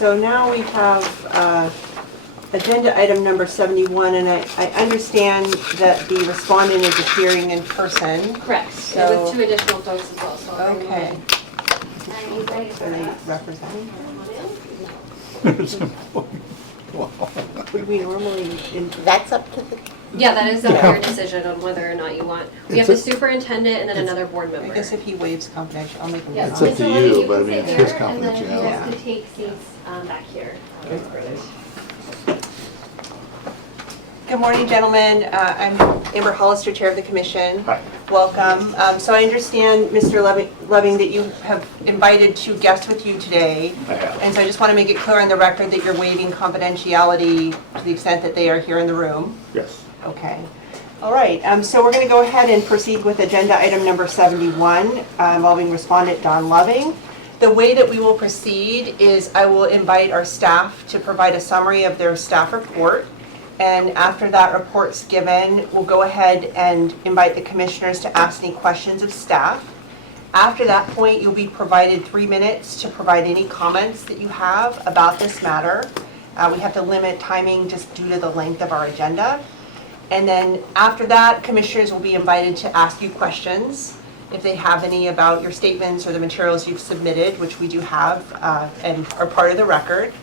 so now we have agenda item number 71, and I understand that the respondent is appearing in person. Correct. So, with 2 additional folks as well. So I'll bring them okay. in. Are you ready for Are they that? representing? Wow. Would we normally, That's up to the, Yeah, that is up to your decision on whether or not you want. We have the superintendent and then another board member. I guess if he waives confidential, I'll make him. Yes, It's up to Mr. Levy, you, but I can mean, sit it's his here, and then if you confidentiality. guys could take seats back here. Good morning, gentlemen. I'm Amber Hollister, Chair of the Commission. Hi. Welcome. So I understand, Mr. Loving, that you have invited 2 guests with you today. I have. And so I just want to make it clear on the record that you're waiving confidentiality to the extent that they are here in the room. Yes. Okay. All right. So we're going to go ahead and proceed with agenda item number 71, involving respondent Don Loving. The way that we will proceed is I will invite our staff to provide a summary of their staff report. And after that report's given, we'll go ahead and invite the commissioners to ask any questions of staff. After that point, you'll be provided 3 minutes to provide any comments that you have about this matter. We have to limit timing just due to the length of our agenda. And then after that, commissioners will be invited to ask you questions if they have any about your statements or the materials you've submitted, which we do have and are part of the record.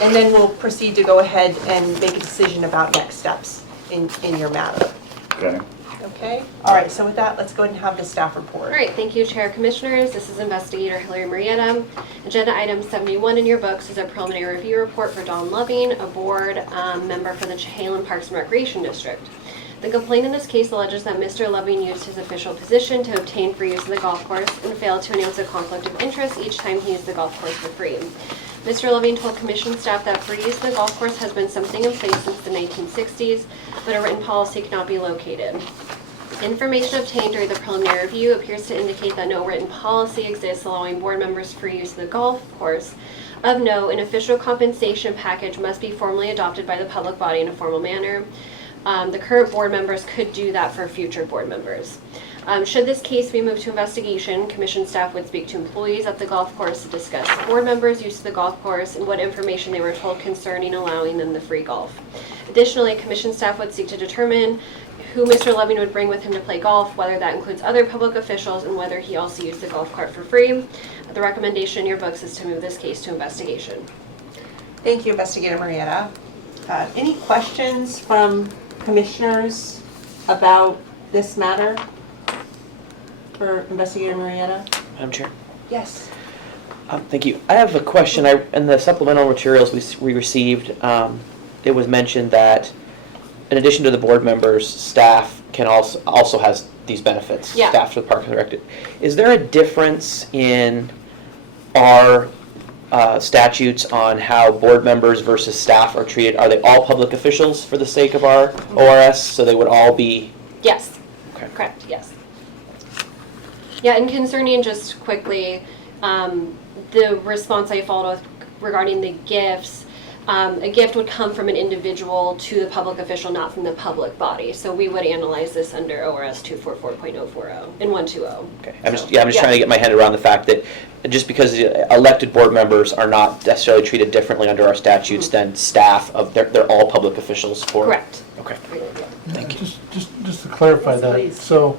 And then we'll proceed to go ahead and make a decision about next steps in your matter. Okay. Okay? All right, so with that, let's go ahead and have the staff report. All right, thank you, Chair Commissioners. This is Investigator Hillary Marietta. Agenda item 71 in your books is a preliminary review report for Don Loving, a board member for the Chehalem Parks Recreation District. The complaint in this case alleges that Mr. Loving used his official position to obtain free use of the golf course and failed to announce a conflict of interest each time he used the golf course for free. Mr. Loving told Commission staff that free use of the golf course has been something in place since the 1960s, but a written policy cannot be located. Information obtained during the preliminary review appears to indicate that no written policy exists allowing board members free use of the golf course. Of note, an official compensation package must be formally adopted by the public body in a formal manner. The current board members could do that for future board members. Should this case be moved to investigation, Commission staff would speak to employees at the golf course to discuss board members' use of the golf course and what information they were told concerning allowing them the free golf. Additionally, Commission staff would seek to determine who Mr. Loving would bring with him to play golf, whether that includes other public officials, and whether he also used the golf cart for free. The recommendation in your books is to move this case to investigation. Thank you, Investigator Marietta. Any questions from commissioners about this matter for Investigator Marietta? Madam Chair. Yes. Thank you. I have a question. In the supplemental materials we received, it was mentioned that in addition to the board members, staff can also has these benefits. Yeah. Staff to the Park and Rec. Is there a difference in our statutes on how board members versus staff are treated? Are they all public officials for the sake of our ORS? So they would all be? Yes. Okay. Correct, yes. Yeah, and concerning just quickly, the response I followed with regarding the gifts, a gift would come from an individual to the public official, not from the public body. So we would analyze this under ORS 244.040 and 120. Okay. I'm just trying to get my head around the fact that just because elected board members are not necessarily treated differently under our statutes than staff they're all public officials for. Correct. Okay. Thank you. Just to clarify Yes, that, please. so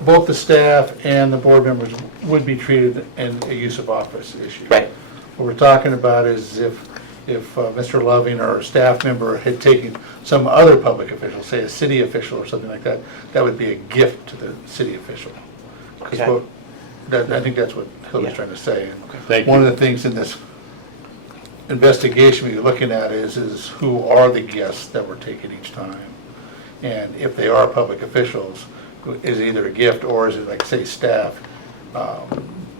both the staff and the board members would be treated in a use of office issue. Right. What we're talking about is if Mr. Loving or a staff member had taken some other public official, say a city official or something like that, that would be a gift to the city official. 'Cause Okay. I think that's what Hillary's Yeah. trying to say. Okay. And one of the things in this investigation we're looking at is who are the guests that we're taking each time? And if they are public officials, is it either a gift or is it, like, say, staff?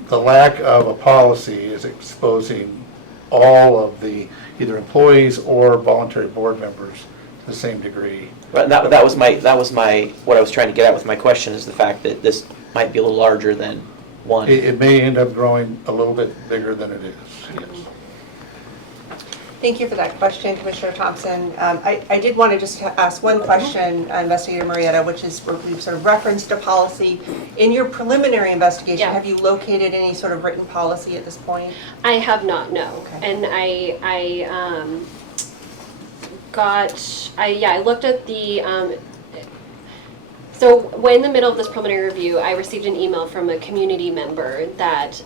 The lack of a policy is exposing all of the either employees or voluntary board members to the same degree. But that was my what I was trying to get at with my question is the fact that this might be a little larger than one. It may end up growing a little bit bigger than it is, yes. Thank you for that question, Commissioner Thompson. I did want to just ask one question, Investigator Marietta, which is, we've sort of referenced a policy. In your preliminary investigation, Yeah. have you located any sort of written policy at this point? I have not, no. Okay. And I looked at the, so when in the middle of this preliminary review, I received an email from a community member that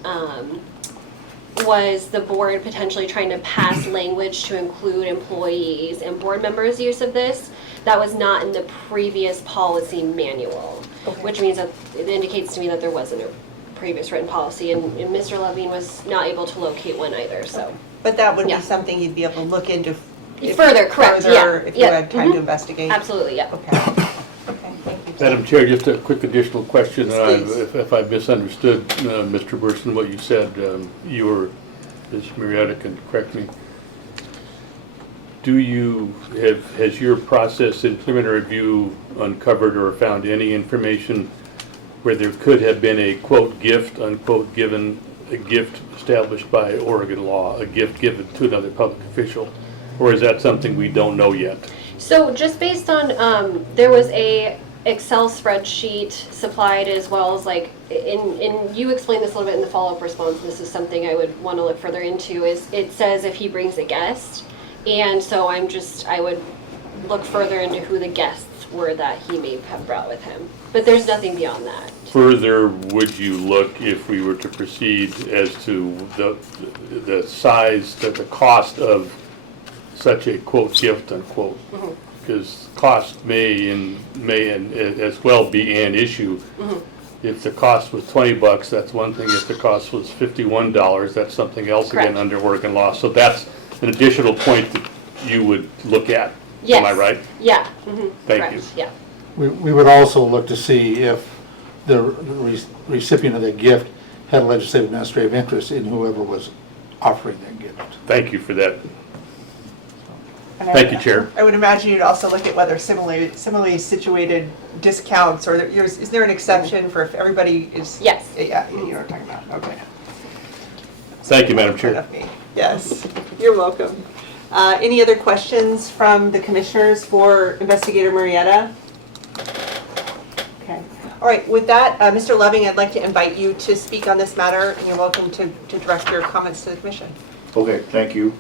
was the board potentially trying to pass language to include employees and board members' use of this. That was not in the previous policy manual, Okay. which means that it indicates to me that there wasn't a previous written policy, and Mr. Levine was not able to locate one either, so. But that would Yeah. be something you'd be able to look into Further, correct, yeah, if you yeah, had time to mhm. investigate. Absolutely, yeah. Okay. Okay, thank you. Madam Chair, just a quick additional question. Yes, please. If I misunderstood, Mr. Burson, what you said, you were, Ms. Marietta can correct me. Has your process in preliminary review uncovered or found any information where there could have been a quote gift, unquote, given, a gift established by Oregon law, a gift given to another public official? Or is that something we don't know yet? So just based on, there was a Excel spreadsheet supplied, as well as like, you explained this a little bit in the follow-up response, this is something I would want to look further into, is it says if he brings a guest, and so I would look further into who the guests were that he may have brought with him. But there's nothing beyond that. Further, would you look if we were to proceed as to the size, the cost of such a quote gift unquote? Because cost may as well be an issue. If the cost was $20, that's one thing. If the cost was $51, that's something else again Correct. under Oregon law. So that's an additional point that you would look at. Yes. Am I right? Yeah. Thank Correct. you. Yeah. We would also look to see if the recipient of the gift had a legislative administrative interest in whoever was offering that gift. Thank you for that. And I Thank would- you, Chair. I would imagine you'd also look at whether similarly situated discounts, or is there an exception for if everybody is? Yes. Yeah, you know what I'm talking about, okay. Thank you, Madam Fair Chair. enough, me. Yes, you're welcome. Any other questions from the commissioners for Investigator Marietta? Okay. All right, with that, Mr. Loving, I'd like to invite you to speak on this matter, and you're welcome to direct your comments to the commission. Okay, thank you.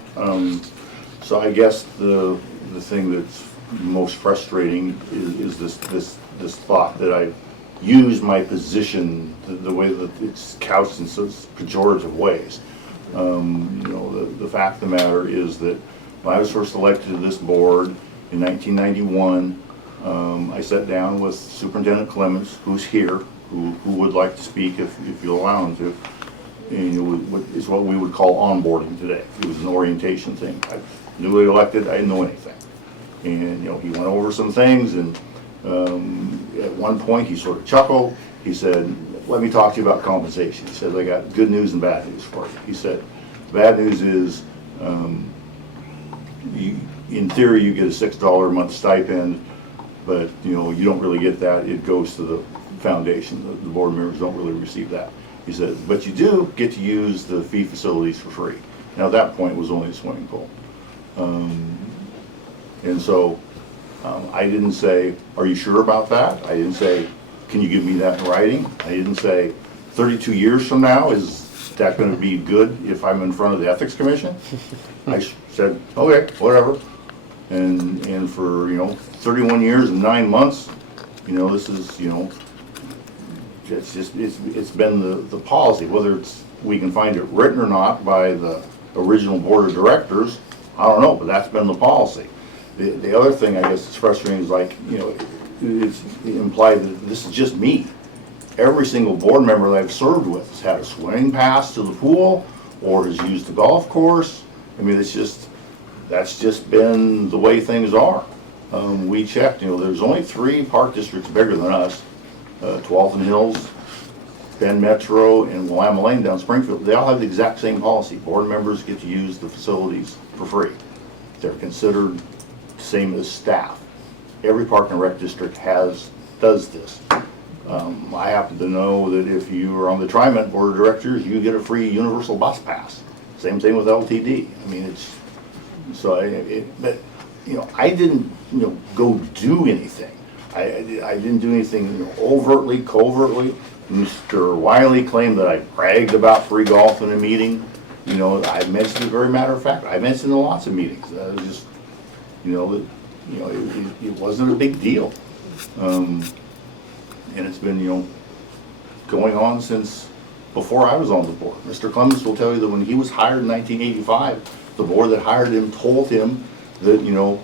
So I guess the thing that's most frustrating is this thought that I use my position the way that it's couched in such pejorative ways. The fact of the matter is that when I was first elected to this board in 1991, I sat down with Superintendent Clements, who's here, who would like to speak if you'll allow him to. And it's what we would call onboarding today. It was an orientation thing. I newly elected, I didn't know anything. And he went over some things, and at one point he sort of chuckled. He said, "Let me talk to you about compensation." He said, "I got good news and bad news for you." He said, "Bad news is, in theory, you get a $6 a month stipend, but you don't really get that. It goes to the foundation. The board members don't really receive that." He said, "But you do get to use the fee facilities for free." Now at that point it was only a swimming pool. And so I didn't say, "Are you sure about that?" I didn't say, "Can you give me that in writing?" I didn't say, 32 years from now, is that going to be good if I'm in front of the Ethics Commission? I said, "Okay, whatever." And for 31 years and 9 months, this is it's been the policy. Whether we can find it written or not by the original board of directors, I don't know, but that's been the policy. The other thing I guess that's frustrating is it's implied that this is just me. Every single board member that I've served with has had a swimming pass to the pool or has used the golf course. I mean, that's just been the way things are. We checked, there's only 3 park districts bigger than us, Tualatin Hills, Penn Metro, and Willamette Lane down Springfield. They all have the exact same policy. Board members get to use the facilities for free. They're considered the same as staff. Every park and rec district does this. I happen to know that if you are on the TriMet board of directors, you get a free universal bus pass. Same thing with LTD. I mean, So but, I didn't, go do anything. I didn't do anything overtly, covertly. Mr. Wiley claimed that I bragged about free golf in a meeting. I mentioned it, very matter of fact. I mentioned it in lots of meetings. It was just, it wasn't a big deal. And it's been, going on since before I was on the board. Mr. Clements will tell you that when he was hired in 1985, the board that hired him told him that,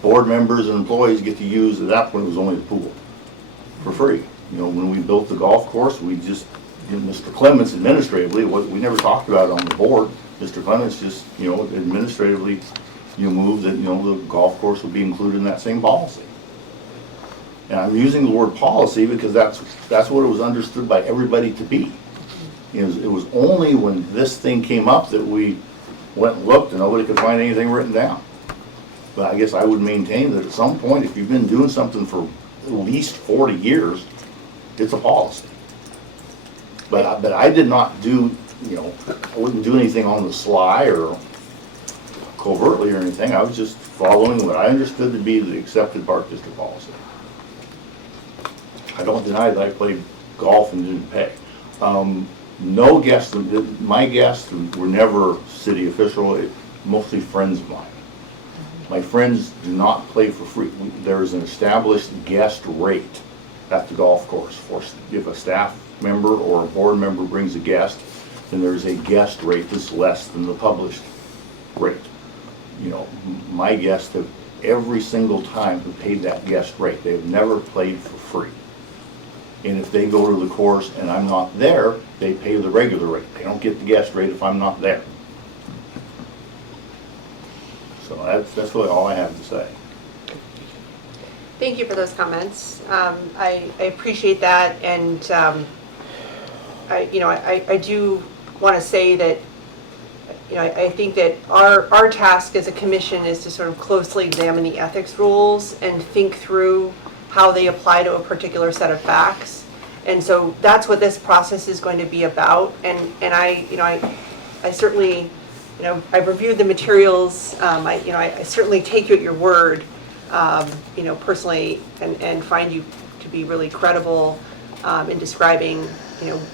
board members and employees get to use, at that point it was only the pool, for free. When we built the golf course, we just, Mr. Clements administratively, we never talked about it on the board. Mr. Clements just, administratively, moved that, the golf course would be included in that same policy. And I'm using the word policy because that's what it was understood by everybody to be. It was only when this thing came up that we went and looked and nobody could find anything written down. But I guess I would maintain that at some point, if you've been doing something for at least 40 years, it's a policy. But I did not do, I wouldn't do anything on the sly or covertly or anything. I was just following what I understood to be the accepted Park District policy. I don't deny that I played golf and didn't pay. No guests, my guests were never city official, mostly friends of mine. My friends do not play for free. There is an established guest rate at the golf course. If a staff member or a board member brings a guest, then there's a guest rate that's less than the published rate. My guests have every single time have paid that guest rate. They've never played for free. And if they go to the course and I'm not there, they pay the regular rate. They don't get the guest rate if I'm not there. So that's really all I have to say. Thank you for those comments. I appreciate that, and I do want to say that I think that our task as a commission is to sort of closely examine the ethics rules and think through how they apply to a particular set of facts. And so that's what this process is going to be about. And I certainly, I've reviewed the materials. I certainly take you at your word, personally, and find you to be really credible in describing,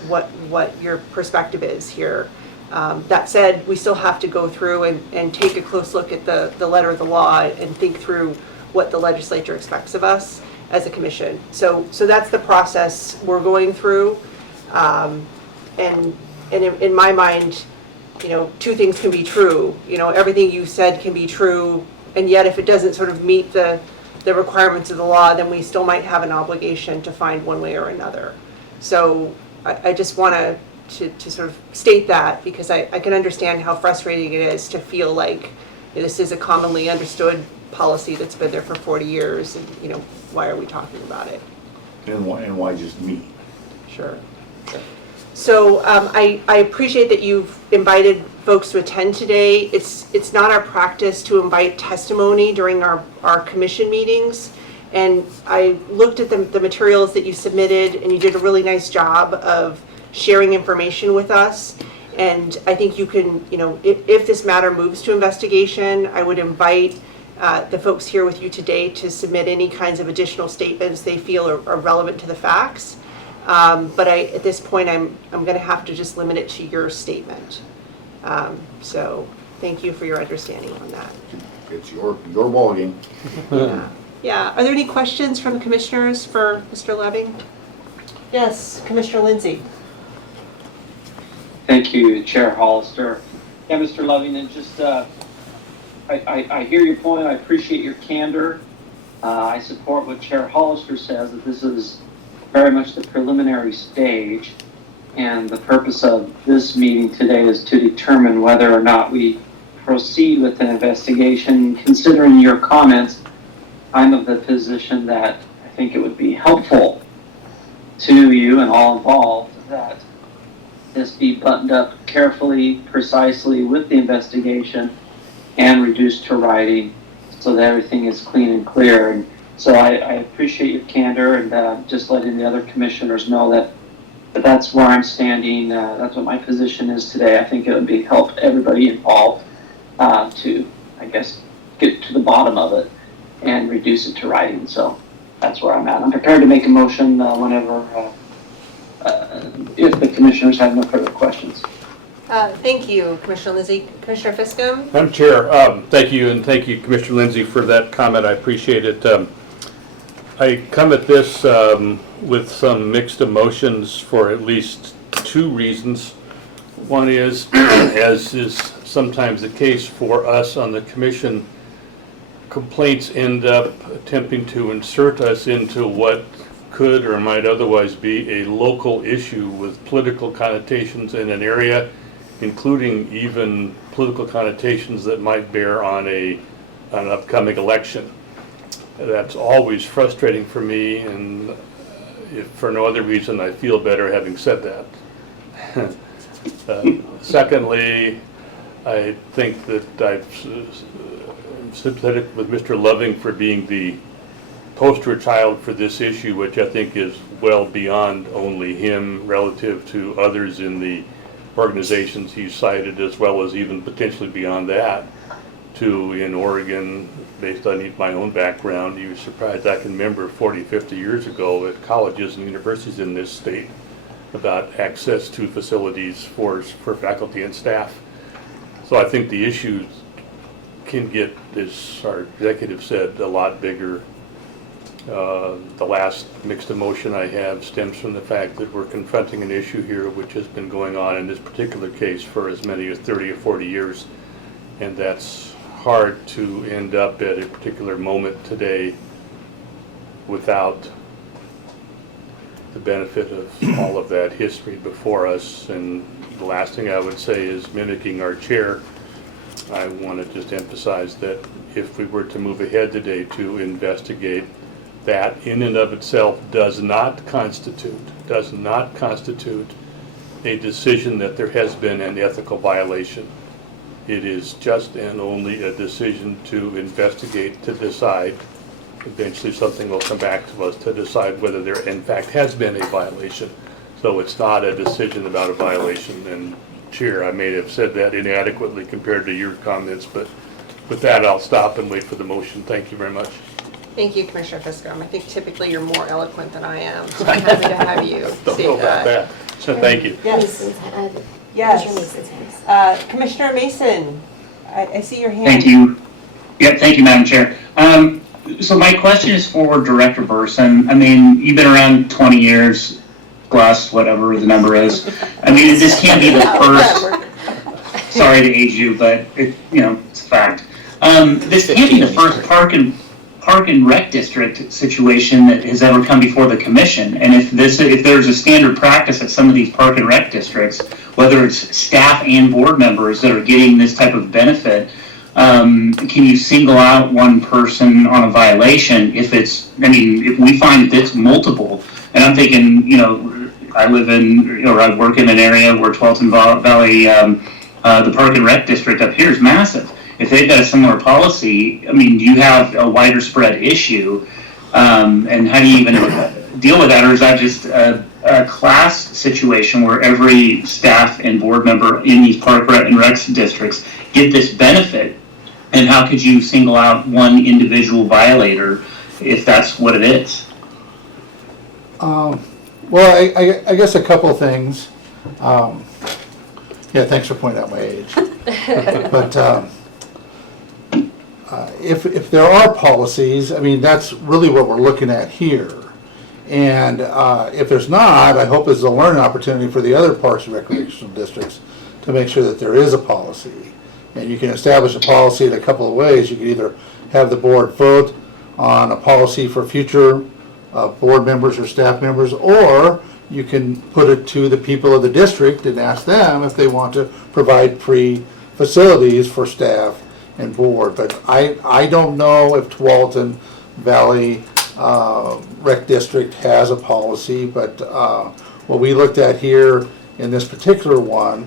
what your perspective is here. That said, we still have to go through and take a close look at the letter of the law and think through what the legislature expects of us as a commission. So that's the process we're going through. And in my mind, two things can be true. Everything you said can be true, and yet if it doesn't sort of meet the requirements of the law, then we still might have an obligation to find one way or another. So I just want to sort of state that, because I can understand how frustrating it is to feel like this is a commonly understood policy that's been there for 40 years, and why are we talking about it? And why just me? Sure. So I appreciate that you've invited folks to attend today. It's not our practice to invite testimony during our commission meetings. And I looked at the materials that you submitted, and you did a really nice job of sharing information with us. And I think you can, if this matter moves to investigation, I would invite the folks here with you today to submit any kinds of additional statements they feel are relevant to the facts. But at this point, I'm going to have to just limit it to your statement. So thank you for your understanding on that. It's your ballgame. Yeah. Are there any questions from the commissioners for Mr. Leving? Yes, Commissioner Lindsay. Thank you, Chair Hollister. Yeah, Mr. Loving, and just I hear your point. I appreciate your candor. I support what Chair Hollister says, that this is very much the preliminary stage, and the purpose of this meeting today is to determine whether or not we proceed with an investigation. Considering your comments, I'm of the position that I think it would be helpful to you and all involved that this be buttoned up carefully, precisely with the investigation, and reduced to writing so that everything is clean and clear. And so I appreciate your candor, and just letting the other commissioners know that that's where I'm standing. That's what my position is today. I think it would be help everybody involved to I guess, get to the bottom of it and reduce it to writing. So that's where I'm at. I'm prepared to make a motion whenever, if the commissioners have no further questions. Thank you, Commissioner Lindsay. Commissioner Fiscum? Madam Chair, thank you, and thank you, Commissioner Lindsay, for that comment. I appreciate it. I come at this with some mixed emotions for at least two reasons. One is, as is sometimes the case for us on the commission, complaints end up attempting to insert us into what could or might otherwise be a local issue with political connotations in an area, including even political connotations that might bear on an upcoming election. That's always frustrating for me, and if for no other reason, I feel better having said that. Secondly, I think that I'm sympathetic with Mr. Loving for being the poster child for this issue, which I think is well beyond only him relative to others in the organizations he cited, as well as even potentially beyond that to in Oregon, based on my own background. You're surprised I can remember 40, 50 years ago at colleges and universities in this state about access to facilities for faculty and staff. So I think the issues can get, as our executive said, a lot bigger. The last mixed emotion I have stems from the fact that we're confronting an issue here which has been going on in this particular case for as many as 30 or 40 years, and that's hard to end up at a particular moment today without the benefit of all of that history before us. And the last thing I would say is, mimicking our chair, I want to just emphasize that if we were to move ahead today to investigate, that in and of itself does not constitute a decision that there has been an ethical violation. It is just and only a decision to investigate, to decide. Eventually something will come back to us to decide whether there in fact has been a violation. So it's not a decision about a violation. And Chair, I may have said that inadequately compared to your comments, but with that I'll stop and wait for the motion. Thank you very much. Thank you, Commissioner Fiscom. I think typically you're more eloquent than I am, so I'm happy to have you Don't say know about that. So thank you. Yes. Yes. Commissioner Mason, I see your hand. Thank you. Yep, thank you, Madam Chair. So my question is for Director Burson. I mean, you've been around 20 years, plus whatever the number is. I mean, this can't be the first, sorry to age you, but it's a fact. This can't be the first park and rec district situation that has ever come before the commission. And if there's a standard practice at some of these park and rec districts, whether it's staff and board members that are getting this type of benefit, can you single out one person on a violation if we find that it's multiple? And I'm thinking, I work in an area where Tualatin Valley, the park and rec district up here is massive. If they've got a similar policy, do you have a wider spread issue? And how do you even deal with that? Or is that just a class situation where every staff and board member in these park and rec districts get this benefit? And how could you single out one individual violator if that's what it is? Well, I guess a couple of things. Yeah, thanks for pointing out my age. But if there are policies, that's really what we're looking at here. And if there's not, I hope it's a learning opportunity for the other parks and recreational districts to make sure that there is a policy. And you can establish a policy in a couple of ways. You can either have the board vote on a policy for future board members or staff members, or you can put it to the people of the district and ask them if they want to provide free facilities for staff and board. But I don't know if Tualatin Valley Rec District has a policy, but what we looked at here in this particular one,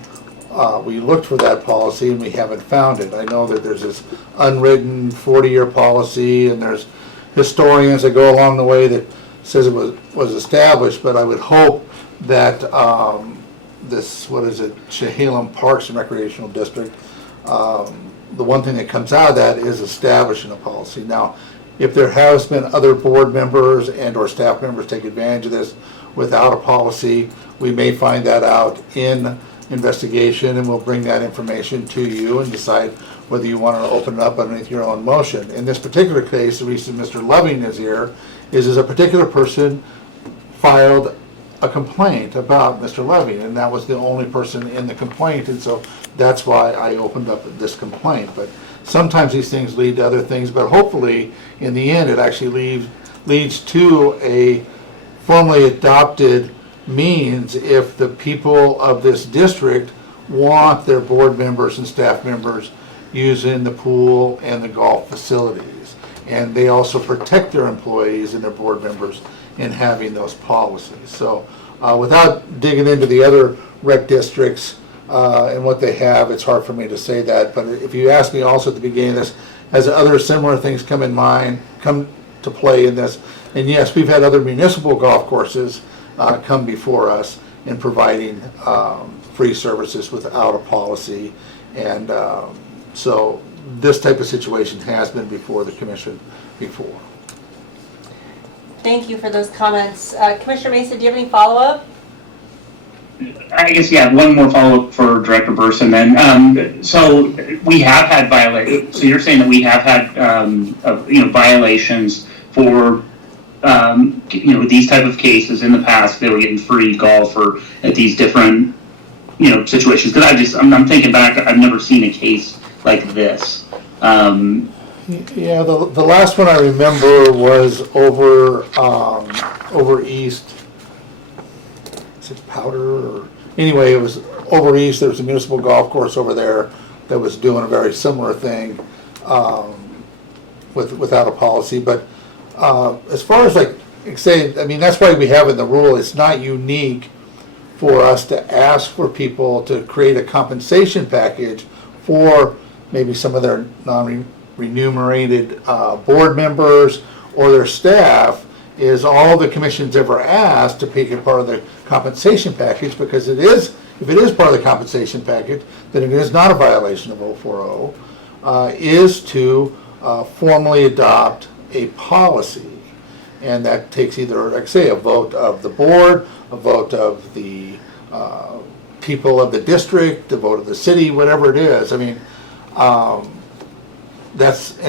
we looked for that policy and we haven't found it. I know that there's this unwritten 40-year policy, and there's historians that go along the way that says it was established, but I would hope that Chehalem Parks and Recreational District the one thing that comes out of that is establishing a policy. Now, if there has been other board members and or staff members take advantage of this without a policy, we may find that out in investigation, and we'll bring that information to you and decide whether you want to open it up underneath your own motion. In this particular case, the reason Mr. Loving is here is a particular person filed a complaint about Mr. Loving, and that was the only person in the complaint, and so that's why I opened up this complaint. But sometimes these things lead to other things, but hopefully, in the end, it actually leads to a formally adopted means if the people of this district want their board members and staff members using the pool and the golf facilities. And they also protect their employees and their board members in having those policies. So without digging into the other rec districts and what they have, it's hard for me to say that. But if you ask me also at the beginning of this, has other similar things come to play in this? And yes, we've had other municipal golf courses come before us in providing free services without a policy. And so this type of situation has been before the commission before. Thank you for those comments. Commissioner Mesa, do you have any follow-up? I guess, yeah, one more follow-up for Director Burson then. So we have had violations, so you're saying that we have had, violations for, these type of cases in the past. They were getting free golf or at these different, situations. Because I'm thinking back, I've never seen a case like this. Yeah, the last one I remember was over east. Is it Powder? Or, anyway, it was over east. There was a municipal golf course over there that was doing a very similar thing without a policy. But as far as like say, I mean, that's why we have in the rule. It's not unique for us to ask for people to create a compensation package for maybe some of their non-remunerated board members or their staff. Is all the commission's ever asked to make it part of the compensation package, because if it is part of the compensation package, then it is not a violation of 040, is to formally adopt a policy. And that takes either, like say, a vote of the board, a vote of the people of the district, a vote of the city, whatever it is. I mean, and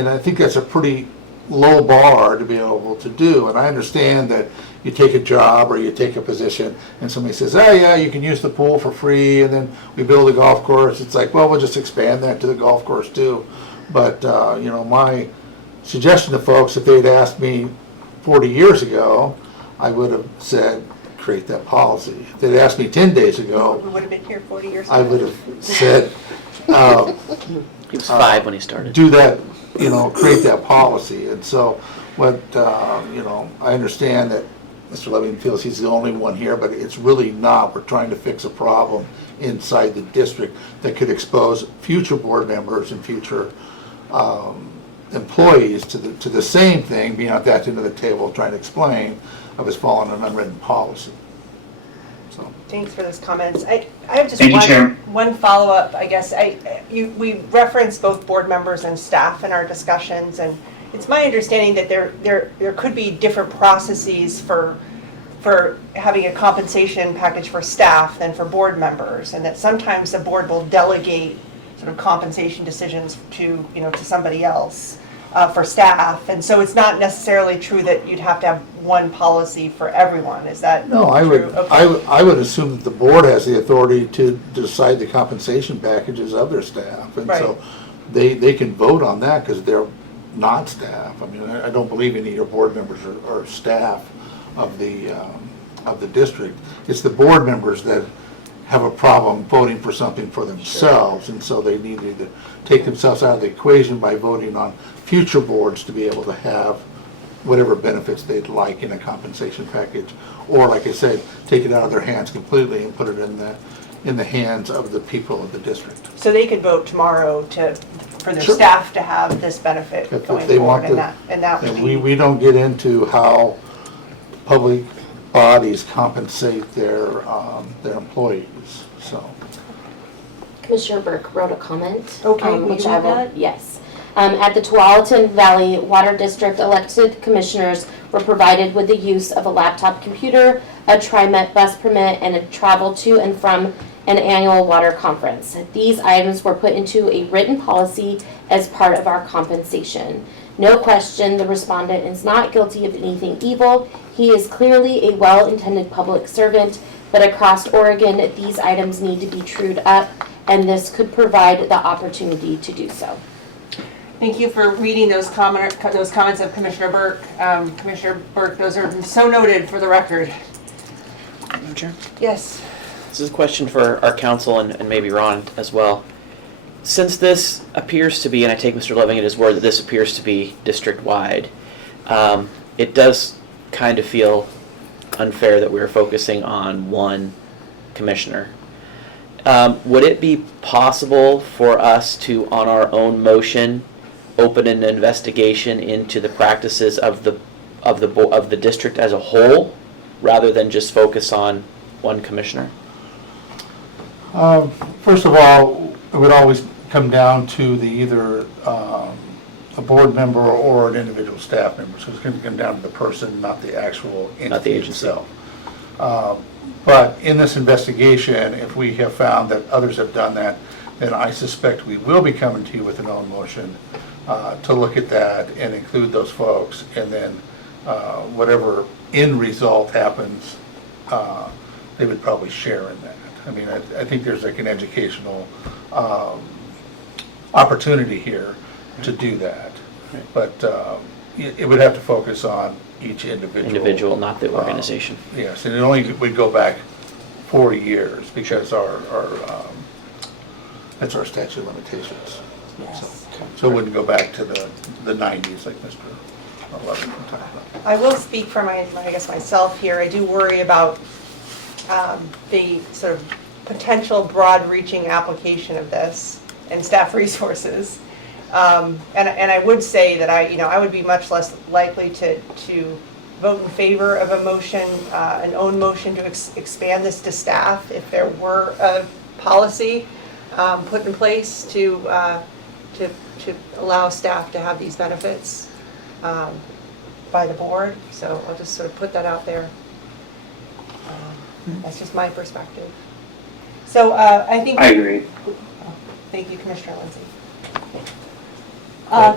I think that's a pretty low bar to be able to do. And I understand that you take a job or you take a position and somebody says, oh yeah, you can use the pool for free, and then we build a golf course. It's like, well, we'll just expand that to the golf course too. But my suggestion to folks, if they'd asked me 40 years ago, I would have said, create that policy. If they'd asked me 10 days ago, We would have been here 40 years ago. I would have said, He was 5 when he started. do that, create that policy. And so what, I understand that Mr. Levine feels he's the only one here, but it's really not. We're trying to fix a problem inside the district that could expose future board members and future employees to the same thing, being at that end of the table trying to explain of us following an unwritten policy. So. Thanks for those comments. I have just Thank you, Chair. one follow-up, I guess. We referenced both board members and staff in our discussions, and it's my understanding that there could be different processes for having a compensation package for staff than for board members, and that sometimes the board will delegate sort of compensation decisions to somebody else for staff, and so it's not necessarily true that you'd have to have one policy for everyone. Is that No, I true? would, Okay. I would assume that the board has the authority to decide the compensation packages of their staff. And so they can vote on that because they're not staff. I mean, I don't believe any of your board members are staff of the district. It's the board members that have a problem voting for something for themselves. And so they need to take themselves out of the equation by voting on future boards to be able to have whatever benefits they'd like in a compensation package, or like I said, take it out of their hands completely and put it in the hands of the people of the district. So they could vote tomorrow for their Sure. staff to have this benefit If going they forward, want and that would And be. we don't get into how public bodies compensate their employees, so. Commissioner Burke wrote a comment. Okay, will you which I read will. that? Yes. At the Tualatin Valley Water District, elected commissioners were provided with the use of a laptop computer, a TriMet bus permit, and a travel to and from an annual water conference. These items were put into a written policy as part of our compensation. No question, the respondent is not guilty of anything evil. He is clearly a well-intended public servant, but across Oregon, these items need to be trued up, and this could provide the opportunity to do so. Thank you for reading those comments of Commissioner Burke. Commissioner Burke, those are so noted for the record. Madam Chair? Yes. This is a question for our council and maybe Ron as well. Since this appears to be, and I take Mr. Loving at his word that this appears to be district-wide, it does kind of feel unfair that we're focusing on one commissioner. Would it be possible for us to, on our own motion, open an investigation into the practices of the district as a whole, rather than just focus on one commissioner? First of all, it would always come down to either a board member or an individual staff member. So it's going to come down to the person, not the actual entity Not the agency. itself. But in this investigation, if we have found that others have done that, then I suspect we will be coming to you with an own motion to look at that and include those folks, and then whatever end result happens, they would probably share in that. I mean, I think there's like an educational opportunity here to do that. Right. But it would have to focus on each individual. Not the organization. Yes, and it only would go back 4 years because that's our statute of limitations. Yes. So it wouldn't go back to the 90s like Mr. Loving was talking about. I will speak for myself here. I do worry about the sort of potential broad-reaching application of this and staff resources. And I would say that I would be much less likely to vote in favor of a motion, an own motion to expand this to staff if there were a policy put in place to allow staff to have these benefits by the board. So I'll just sort of put that out there. That's just my perspective. So I think. I agree. Thank you, Commissioner Lindsay.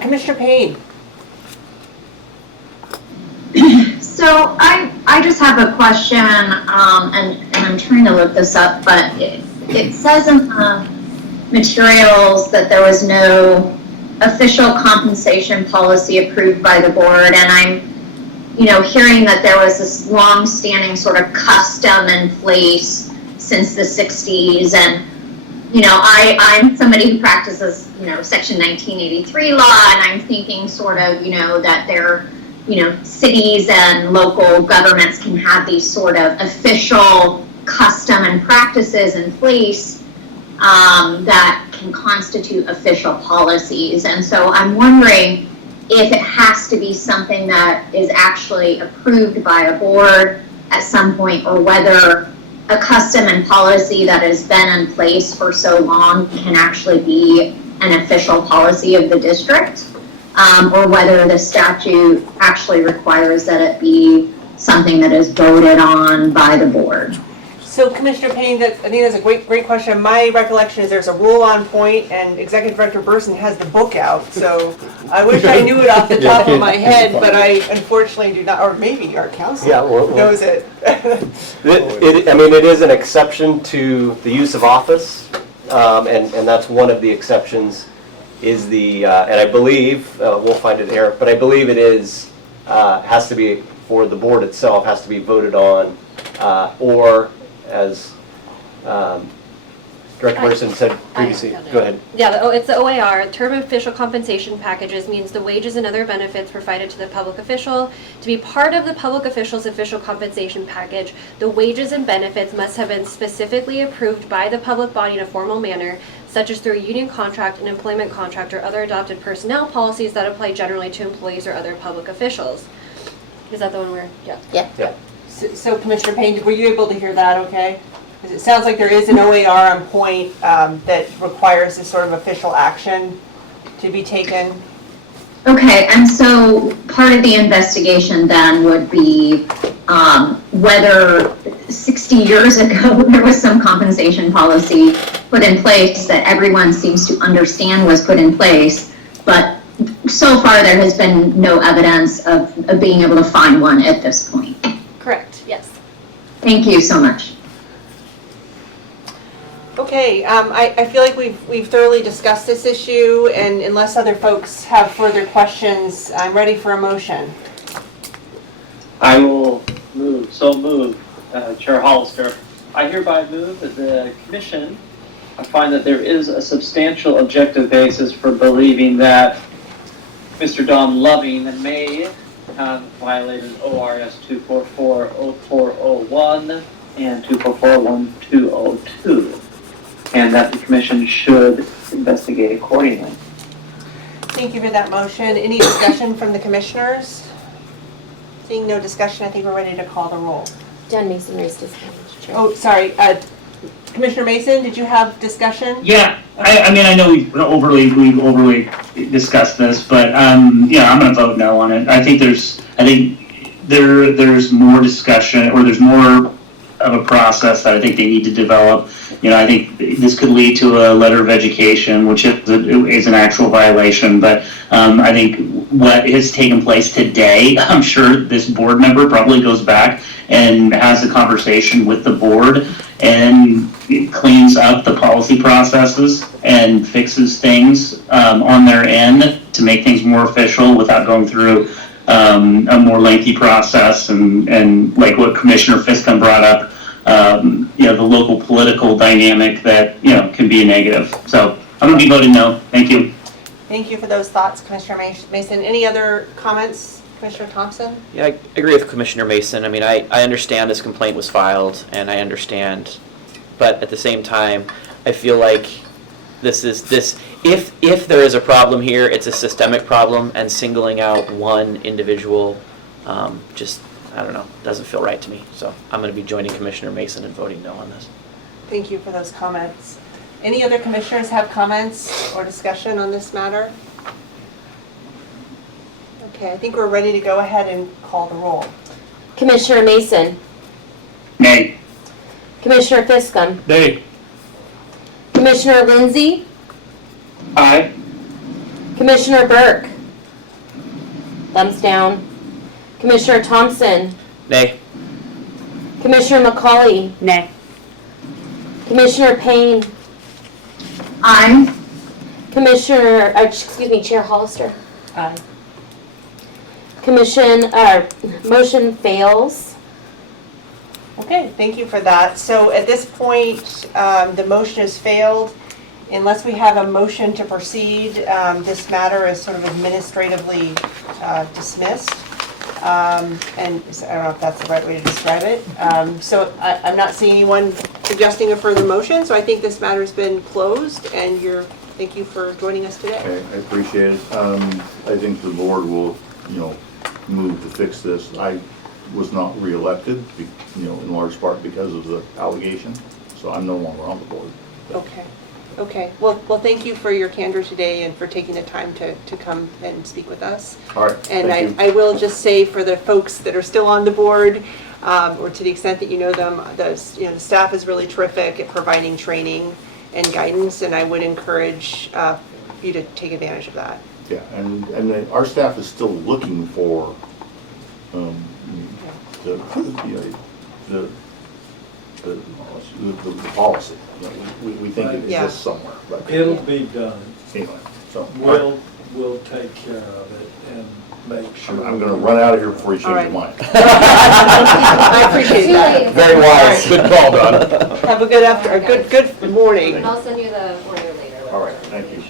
Commissioner Payne. So I just have a question, and I'm trying to look this up, but it says in the materials that there was no official compensation policy approved by the board, and I'm hearing that there was this long-standing sort of custom in place since the 60s, and I'm somebody who practices Section 1983 law, and I'm thinking sort of that there cities and local governments can have these sort of official custom and practices in place that can constitute official policies. And so I'm wondering if it has to be something that is actually approved by a board at some point, or whether a custom and policy that has been in place for so long can actually be an official policy of the district, or whether the statute actually requires that it be something that is voted on by the board. So Commissioner Payne, I think that's a great question. My recollection is there's a rule on point, and Executive Director Burson has the book out. So I wish I knew it off the top of my head, but I unfortunately do not, or maybe our counsel knows it. It is an exception to the use of office, and that's one of the exceptions is the, and I believe, we'll find it here, but I believe it is, has to be, for the board itself, has to be voted on, or as Director Burson said previously. Go ahead. Yeah, it's the OAR. Term official compensation packages means the wages and other benefits provided to the public official. To be part of the public official's official compensation package, the wages and benefits must have been specifically approved by the public body in a formal manner, such as through a union contract, an employment contract, or other adopted personnel policies that apply generally to employees or other public officials. Is that the one where, yeah? Yeah. So Commissioner Payne, were you able to hear that okay? Because it sounds like there is an OAR on point that requires this sort of official action to be taken. Okay, and so part of the investigation then would be whether 60 years ago there was some compensation policy put in place that everyone seems to understand was put in place, but so far there has been no evidence of being able to find one at this point. Correct, yes. Thank you so much. Okay, I feel like we've thoroughly discussed this issue, and unless other folks have further questions, I'm ready for a motion. I will move, Chair Hollister. I hereby move that the commission find that there is a substantial objective basis for believing that Mr. Don Loving may have violated ORS 244-0401 and 244-1202, and that the commission should investigate accordingly. Thank you for that motion. Any discussion from the commissioners? Seeing no discussion, I think we're ready to call the roll. Jen Mason raised his hand, Mr. Chair. Oh, sorry, Commissioner Mason, did you have discussion? Yeah, I mean, I know we've overly discussed this, but, yeah, I'm gonna vote no on it. I think there's more discussion, or there's more of a process that I think they need to develop. You know, I think this could lead to a letter of education, which is an actual violation, but I think what has taken place today, I'm sure this board member probably goes back and has a conversation with the board and cleans up the policy processes and fixes things on their end to make things more official without going through a more lengthy process and like what Commissioner Fiscum brought up, you know, the local political dynamic that, you know, can be a negative. So I'm going to be voting no. Thank you. Thank you for those thoughts, Commissioner Mason. Any other comments, Commissioner Thompson? Yeah, I agree with Commissioner Mason. I mean, I understand this complaint was filed, and I understand, but at the same time, I feel like if there is a problem here, it's a systemic problem, and singling out one individual just, I don't know, doesn't feel right to me. So I'm going to be joining Commissioner Mason and voting no on this. Thank you for those comments. Any other commissioners have comments or discussion on this matter? Okay, I think we're ready to go ahead and call the roll. Commissioner Mason, Nay. Commissioner Fiscum, Nay. Commissioner Lindsay, Aye. Commissioner Burke, thumbs down, Commissioner Thompson, Nay. Commissioner McCauley, Nay. Commissioner Payne, Aye. Commissioner, Chair Hollister. Aye. Motion fails. Okay, thank you for that. So at this point, the motion has failed. Unless we have a motion to proceed, this matter is sort of administratively dismissed. And I don't know if that's the right way to describe it. So I'm not seeing anyone suggesting a further motion, so I think this matter's been closed, and thank you for joining us today. Okay, I appreciate it. I think the board will, you know, move to fix this. I was not reelected, you know, in large part because of the allegation, so I'm no longer on the board. Okay. Well, thank you for your candor today and for taking the time to come and speak with us. All right, And thank you. I will just say for the folks that are still on the board, or to the extent that you know them, the staff is really terrific at providing training and guidance, and I would encourage you to take advantage of that. Yeah, and our staff is still looking for the policy. You know, we think it Yeah. exists somewhere, but It'll be done. anyway, so. We'll take care of it and make sure. I'm gonna run out of here before you change All your mind. I appreciate that. Very wise. Good call, Don. Have a good morning. I'll send you the order later. All right, thank you.